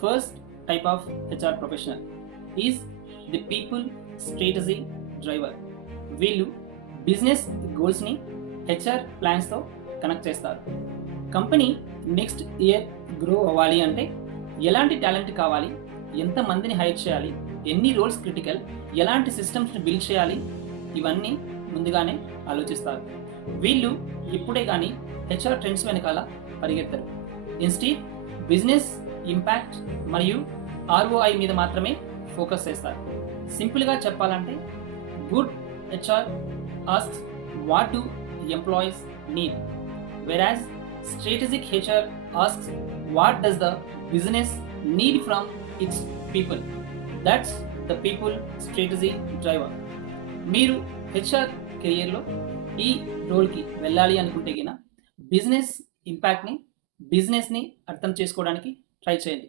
First type of HR professional is the people strategy driver. వీళ్ళు business గోల్స్ని HR ప్లాన్స్తో connect చేస్తారు. Company next year grow అవ్వాలి అంటే ఎలాంటి talent కావాలి, ఎంతమందిని హైర్ చేయాలి, ఎన్ని రోల్స్ క్రిటికల్, ఎలాంటి సిస్టమ్స్ని బిల్డ్ చేయాలి, ఇవన్నీ ముందుగానే ఆలోచిస్తారు. వీళ్ళు ఇప్పుడే కానీ హెచ్ఆర్ ట్రెండ్స్ వెనకాల పరిగెత్తారు. ఇన్స్టీడ్ బిజినెస్ ఇంపాక్ట్ మరియు ఆర్ఓఐ మీద మాత్రమే ఫోకస్ చేస్తారు. సింపుల్గా చెప్పాలంటే good HR asks what do employees need, whereas strategic HR asks what does the business need from its people. That's the people strategy driver. మీరు HR కెరియర్లో ఈ రోల్కి వెళ్ళాలి అనుకుంటే గిన బిజినెస్ ఇంపాక్ట్ని, బిజినెస్ని అర్థం చేసుకోవడానికి ట్రై చేయండి.